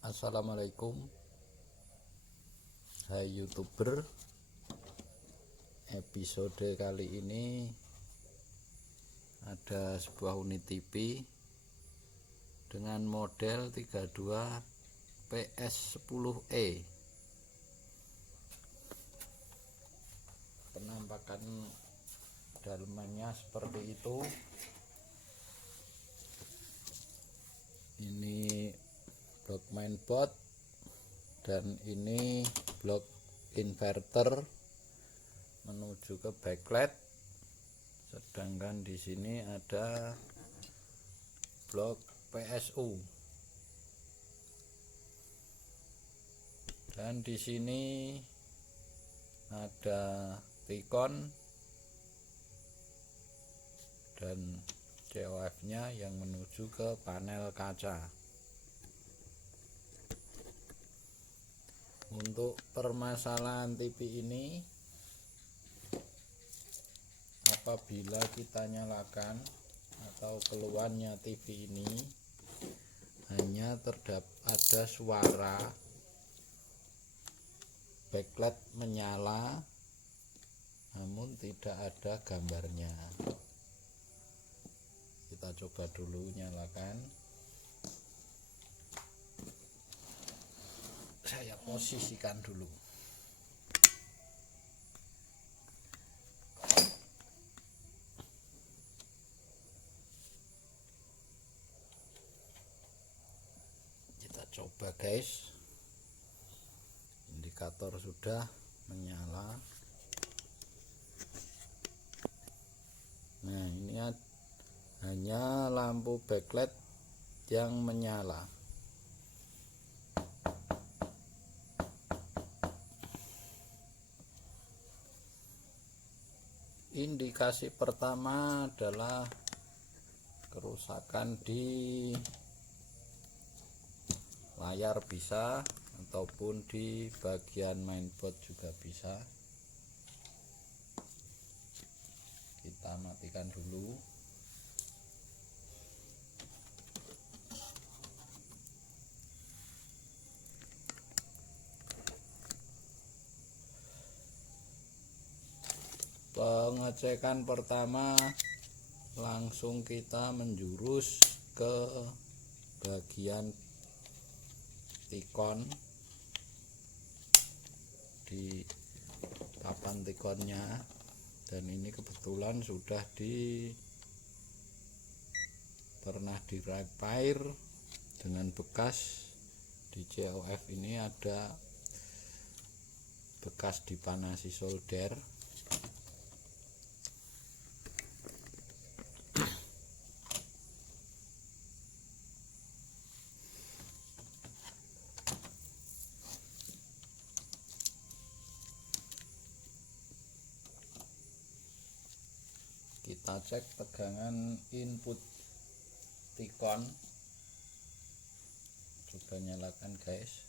Assalamualaikum, hai YouTuber. Episode kali ini ada sebuah unit TV dengan model 32 PS10e. Penampakan dalamannya seperti itu. Ini blok mainboard dan ini blok inverter menuju ke backlight, sedangkan di sini ada blok PSU, dan di sini ada Ticon dan COF nya yang menuju ke panel kaca. Untuk permasalahan TV ini, apabila kita nyalakan atau keluarnya TV ini hanya ada suara backlight menyala, namun tidak ada gambarnya. Kita coba dulu nyalakan. Saya posisikan dulu. Kita coba guys. Indikator sudah menyala. Nah, ini hanya lampu backlight yang menyala. Indikasi pertama adalah kerusakan di layar bisa, ataupun di bagian mainboard juga bisa. Kita matikan dulu. Pengecekan pertama langsung kita menjurus ke bagian Ticon, di papan Ticonnya, dan ini kebetulan sudah pernah di repair dengan bekas. Di COF ini ada bekas dipanasi solder. Kita cek tegangan input Ticon. Coba nyalakan guys.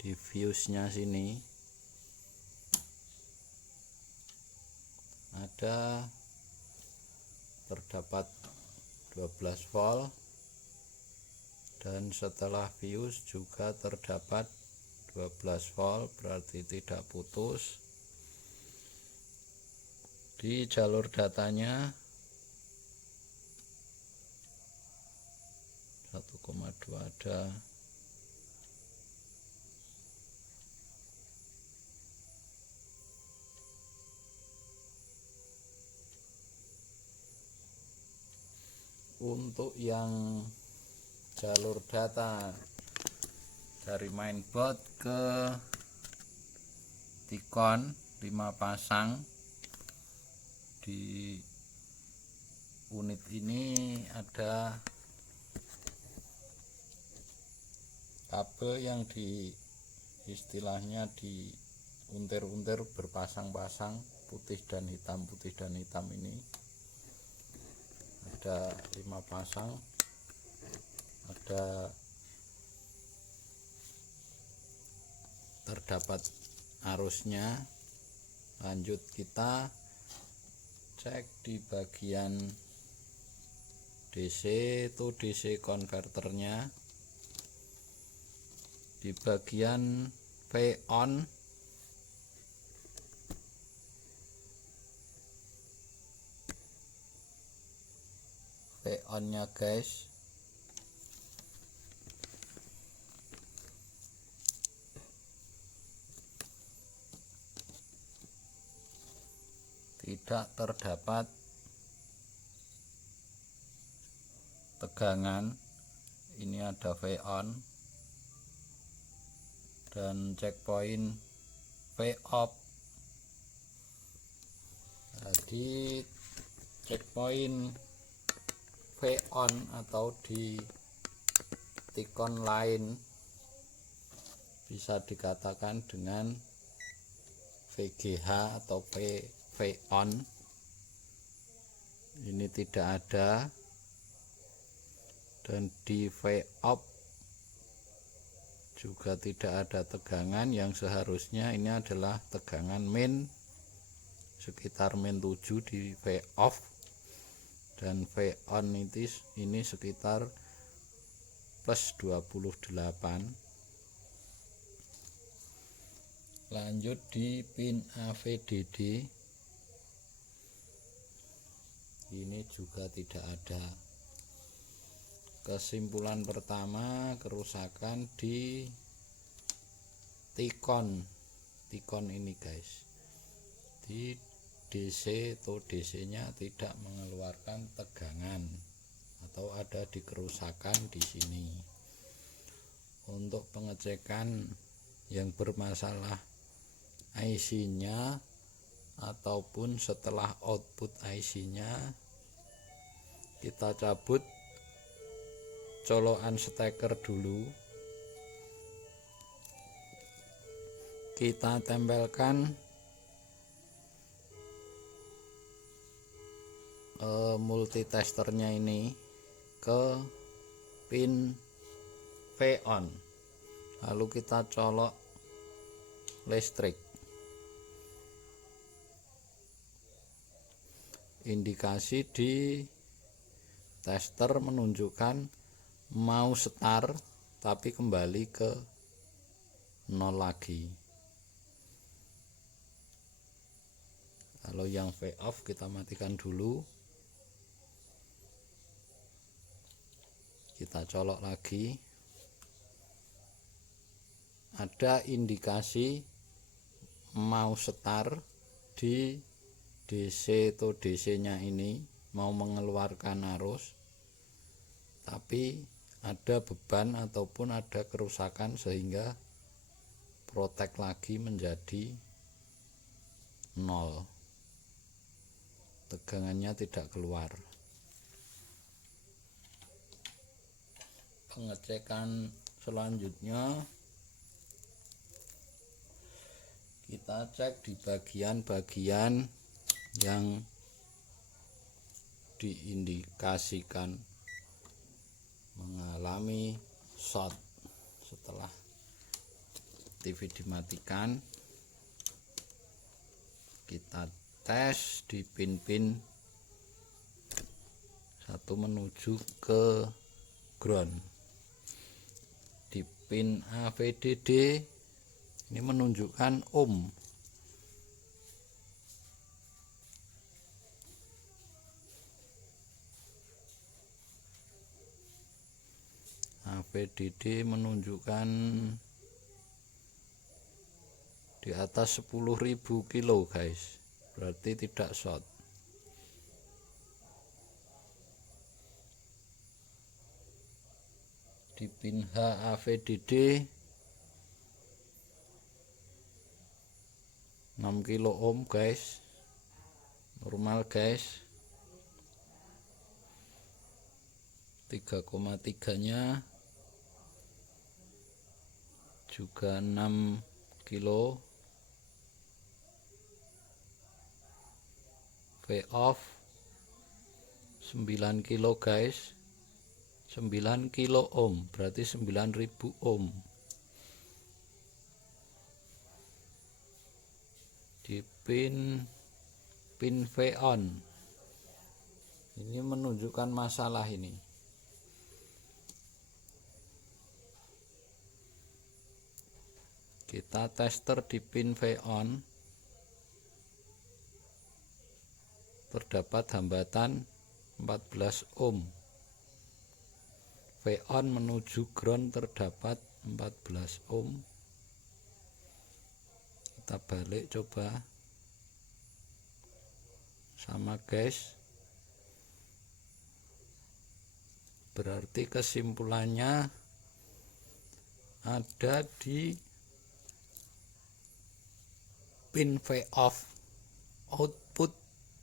Di fuse nya sini terdapat 12 volt, dan setelah fuse juga terdapat 12 volt, berarti tidak putus. Di jalur datanya 1,2 ada. Untuk yang jalur data dari mainboard ke Ticon 5 pasang, di unit ini ada kabel yang istilahnya diuntir-untir berpasang-pasang, putih dan hitam ini. Ada 5 pasang, terdapat arusnya. Lanjut kita cek di bagian DC to DC konverternya. Di bagian V on nya guys, tidak terdapat tegangan. Ini ada V on dan checkpoint V off. Jadi checkpoint V on atau di tikon lain bisa dikatakan dengan VGH atau V on. Ini tidak ada. Dan di V off juga tidak ada tegangan, yang seharusnya ini adalah tegangan min sekitar min 7 di V off, dan V on ini sekitar plus 28. Lanjut di pin AVDD, ini juga tidak ada. Kesimpulan pertama, kerusakan di tikon ini guys. Di DC atau DC nya tidak mengeluarkan tegangan atau ada di kerusakan di sini. Untuk pengecekan yang bermasalah IC nya ataupun setelah output IC nya, kita cabut colokan steker dulu, kita tempelkan multitesternya ini ke pin V on, lalu kita colok listrik. Indikasi di tester menunjukkan mau start tapi kembali ke 0 lagi. Kalau yang V off kita matikan dulu, kita colok lagi, ada indikasi mau start di DC atau DC nya ini, mau mengeluarkan arus, tapi ada beban ataupun ada kerusakan sehingga protek lagi menjadi 0, tegangannya tidak keluar. Pengecekan selanjutnya, kita cek di bagian-bagian yang diindikasikan mengalami short. Setelah TV dimatikan, kita tes di pin-pin satu menuju ke ground. Di pin AVDD ini menunjukkan ohm. AVDD menunjukkan di atas 10.000 kilo guys, berarti tidak short. Di pin H AVDD 6 kilo ohm guys, normal guys. 3,3 nya juga 6 kilo. V off 9 kilo guys, 9 kilo ohm, berarti 9.000 ohm. Di pin V on Ini menunjukkan masalah ini. Kita tester di pin V on. Terdapat hambatan 14 ohm. V on menuju ground terdapat 14 ohm. Kita balik coba. Sama guys. Berarti kesimpulannya ada di pin V off, output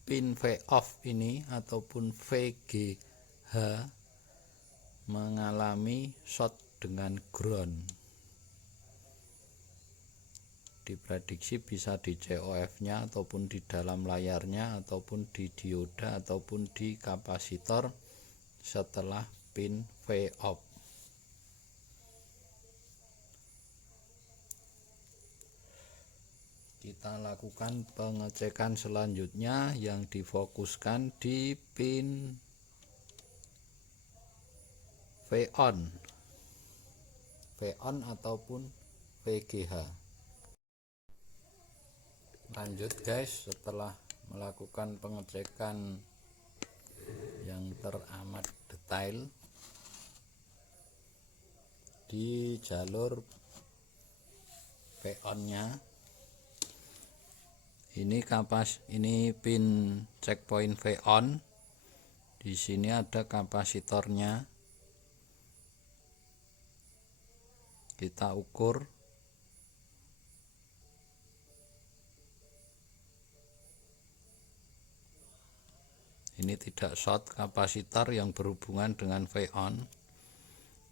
pin V off ini ataupun VGH mengalami short dengan ground. Diprediksi bisa di COF nya ataupun di dalam layarnya ataupun di dioda ataupun di kapasitor setelah pin V off. Kita lakukan pengecekan selanjutnya yang difokuskan di pin V on ataupun VGH. Lanjut guys, setelah melakukan pengecekan yang teramat detail di jalur V on nya, ini pin checkpoint V on. Di sini ada kapasitornya. Kita ukur. Ini tidak short kapasitor yang berhubungan dengan V on.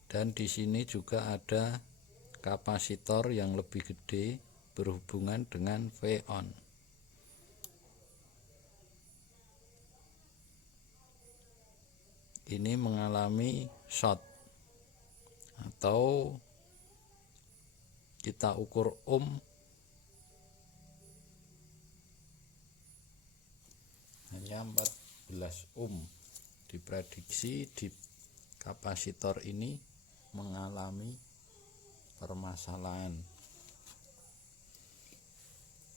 Dan di sini juga ada kapasitor yang lebih gede berhubungan dengan V on. Ini mengalami short atau kita ukur ohm, hanya 14 ohm. Diprediksi di kapasitor ini mengalami permasalahan.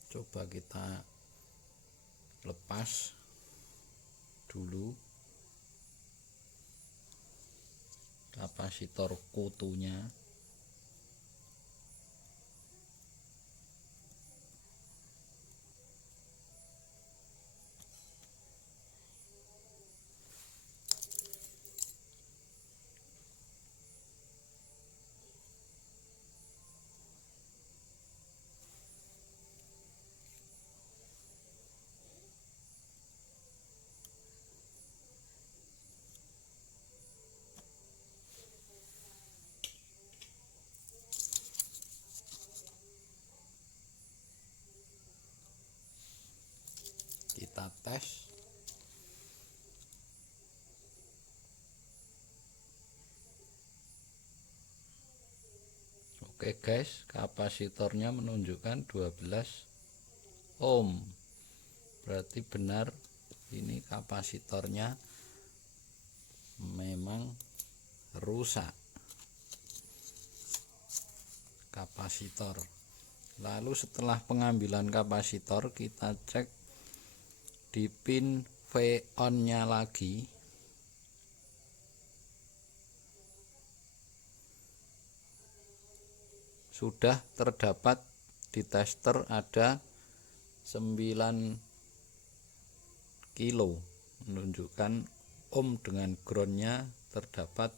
Coba kita lepas dulu kapasitor kutunya. Kita tes. Oke guys, kapasitornya menunjukkan 12 ohm. Berarti benar ini kapasitornya memang rusak. Kapasitor. Lalu setelah pengambilan kapasitor, kita cek di pin V on nya lagi. Sudah terdapat di tester ada 9 kilo, menunjukkan ohm dengan groundnya terdapat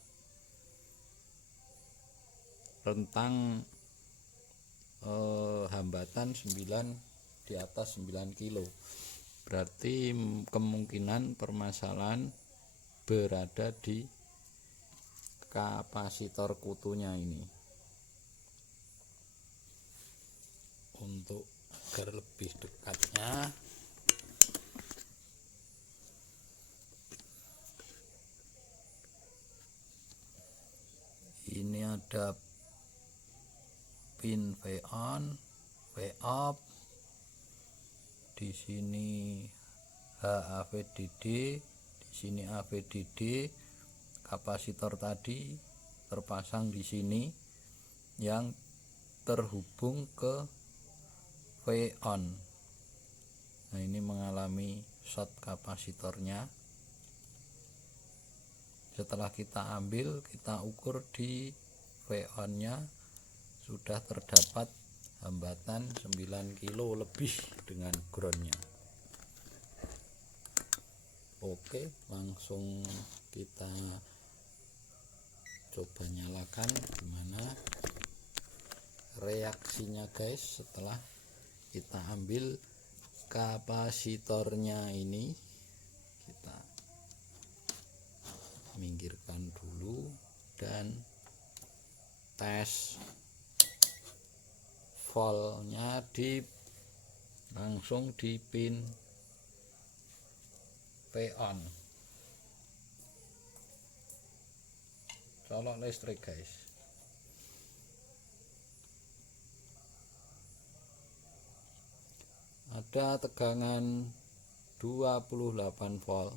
rentang hambatan 9 di atas 9 kilo. Berarti kemungkinan permasalahan berada di kapasitor kutunya ini. Untuk agar lebih dekatnya, ini ada pin V on, V off. Di sini HAVDD, di sini AVDD, kapasitor tadi terpasang di sini yang terhubung ke V-on. Nah, ini mengalami short kapasitornya. Setelah kita ambil, kita ukur di V-on-nya sudah terdapat hambatan 9 kilo lebih dengan groundnya. Oke, langsung kita coba nyalakan gimana reaksinya guys setelah kita ambil kapasitornya ini. Kita minggirkan dulu dan tes voltnya langsung di pin V-on. Colok listrik guys. Ada tegangan 28 volt.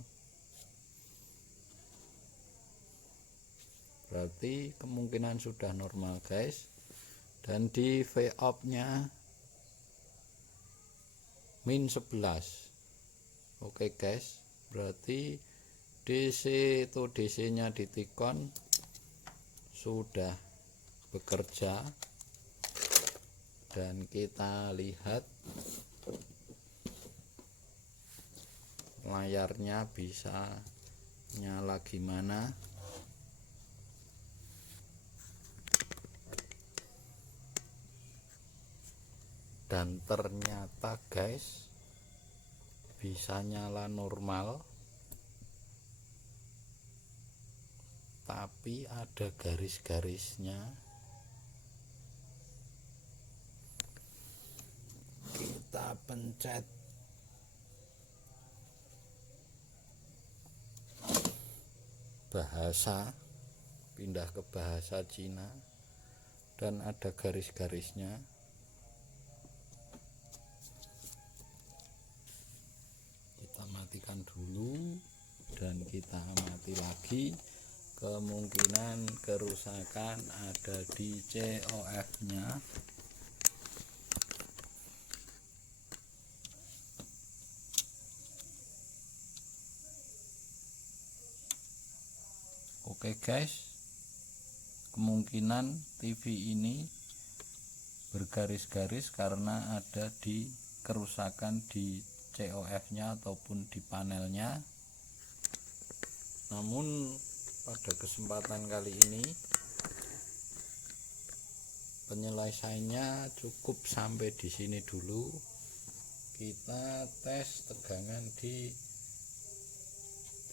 Berarti kemungkinan sudah normal guys. Dan di V-off nya min 11. Oke guys, berarti DC itu DC nya di Tikon sudah bekerja, dan kita lihat layarnya bisa nyala gimana. Dan ternyata guys bisa nyala normal, tapi ada garis-garisnya. Kita pencet bahasa, pindah ke bahasa Cina, dan ada garis-garisnya. Matikan dulu dan kita amati lagi. Kemungkinan kerusakan ada di COF nya. Oke guys, kemungkinan TV ini bergaris-garis karena ada di kerusakan di COF nya ataupun di panelnya. Namun pada kesempatan kali ini penyelesaiannya cukup sampai di sini dulu. Kita tes tegangan di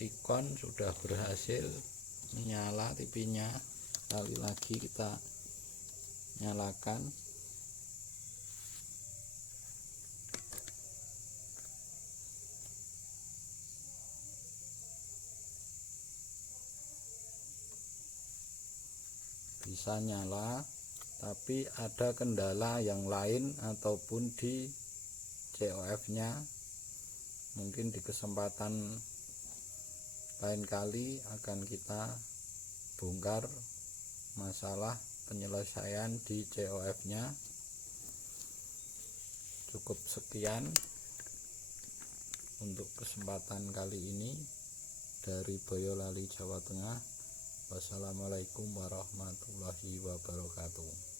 Tikon sudah berhasil menyala TV-nya. Kali lagi kita nyalakan. Bisa nyala, tapi ada kendala yang lain ataupun di COF nya. Mungkin di kesempatan lain kali akan kita bongkar masalah penyelesaian di COF nya. Cukup sekian untuk kesempatan kali ini dari Boyolali, Jawa Tengah. Wassalamualaikum warahmatullahi wabarakatuh.